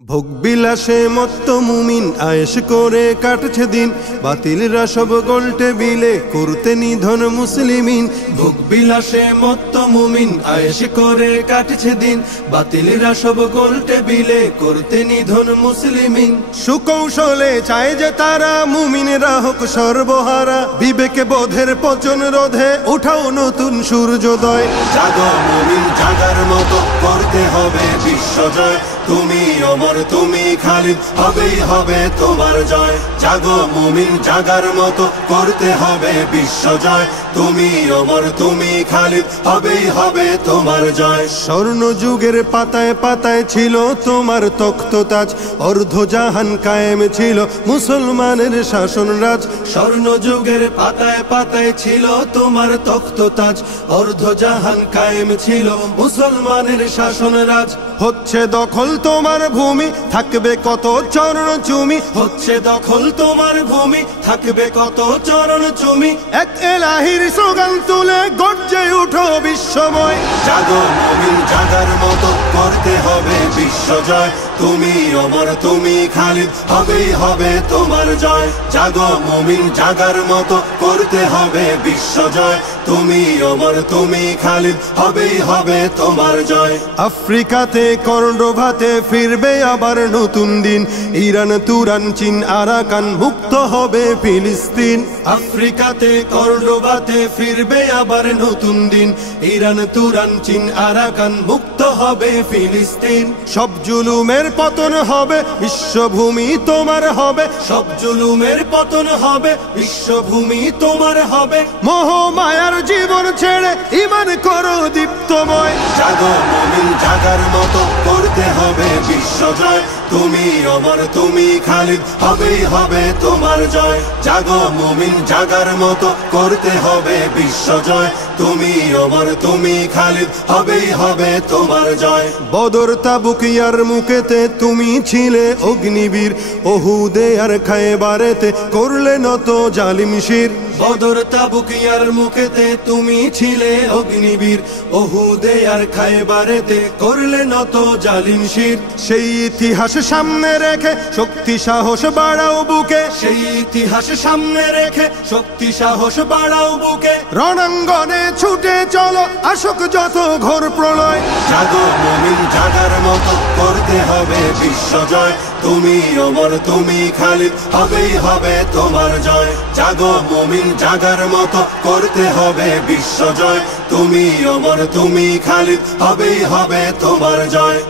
ভোগ বিলাসে মত্ত মুমিন আয়েশ করে কাটছে দিন, বাতিলরা সব গোল টেবিলে করতে নিধন মুসলিমিন। ভোগ বিলাসে মত্ত মুমিন আয়েশ করে কাটছে দিন, বাতিলরা সব গোল টেবিলে করতে নিধন মুসলিমিন। সুকৌশলে চায় যে তারা মুমিনরা হোক সর্বহারা, বিবেকে বোধের পচন রোধে উঠাও নতুন সূর্যোদয়। জাগো মুমিন জাগার মতো করতে হবে বিশ্বজয়, তুমি অমর তুমি খালিদ হবেই হবে তোমার জয়। জাগো মুমিন জাগার মতো করতে হবে বিশ্বজয়, তুমি অমর তুমি খালিদ হবেই হবে তোমার জয়। স্বর্ণ যুগের পাতায় পাতায় ছিল তোমার তখ্ততাজ, অর্ধ জাহান কায়েম ছিল মুসলমানের শাসন রাজ। স্বর্ণ যুগের পাতায় পাতায় ছিল তোমার তখ্ততাজ, অর্ধ জাহান কায়েম ছিল মুসলমানের শাসন রাজ। হচ্ছে দখল তোমার ভূমি থাকবে কত চরণ চুমি, হচ্ছে দখল তোমার ভূমি থাকবে কত চরণ চুমি। এক এলাহির স্লোগান তুলে গর্জে উঠো বিশ্বময়। জাগো মুমিন জাগার মতো করতে হবে বিশ্বজয়, তুমি অমর তুমি খালিদ হবেই হবে তোমার জয়। জাগো মুমিন জাগার মতো করতে হবে বিশ্বজয়, তুমি অমর তুমি খালিদ হবেই হবে তোমার জয়। আফ্রিকাতে কর্ডোভাতে ফিরবে আবার নতুন দিন, ইরান তুরান চীন আরাকান মুক্ত হবে ফিলিস্তিন। আফ্রিকাতে কর্ডোভাতে ফিরবে আবার নতুন দিন, ইরান তুরান চীন আরাকান মুক্ত হবে ফিলিস্তিন। সব জুলুমের পতন হবে বিশ্বভূমি তোমার হবে, সব জুলুমের পতন হবে বিশ্বভূমি তোমার হবে। মোহ মায়ার জীবন ছেড়ে ঈমান করো দীপ্তময়। জাগো মুমিন জাগার মতো করতে হবে বিশ্বজয়, তুমি অমর তুমি খালিদ হবেই হবে তোমার জয়। জাগো মুমিন জাগার মতো করতে হবে বিশ্বজয়, তুমি অমর তুমি খালিদ হবেই হবে তোমার জয়। বদর তাবুক ইয়ারমুকেতে তুমি ছিলে অগ্নিবীর, ওহুদে আর খায়বারেতে করলে নত জালিম শির। বদর তাবুক ইয়ারমুকেতে তুমি ছিলে অগ্নিবীর, ওহুদে আর খায়বারেতে করলে নত জালিম শির। সেই ইতিহাস সামনে রেখে শক্তি সাহস বাড়াও বুকে, সেই ইতিহাস সামনে রেখে শক্তি সাহস বাড়াও বুকে। রণাঙ্গনে ছুটে চলো আসুক যত ঘোর প্রলয়। জাগো মুমিন জাগার মতো করতে হবে বিশ্বজয়, তুমি অমর তুমি খালিদ হবেই হবে তোমার জয়। জাগো মুমিন জাগার মতো করতে হবে বিশ্বজয়, তুমি অমর তুমি খালিদ হবেই হবে তোমার জয়।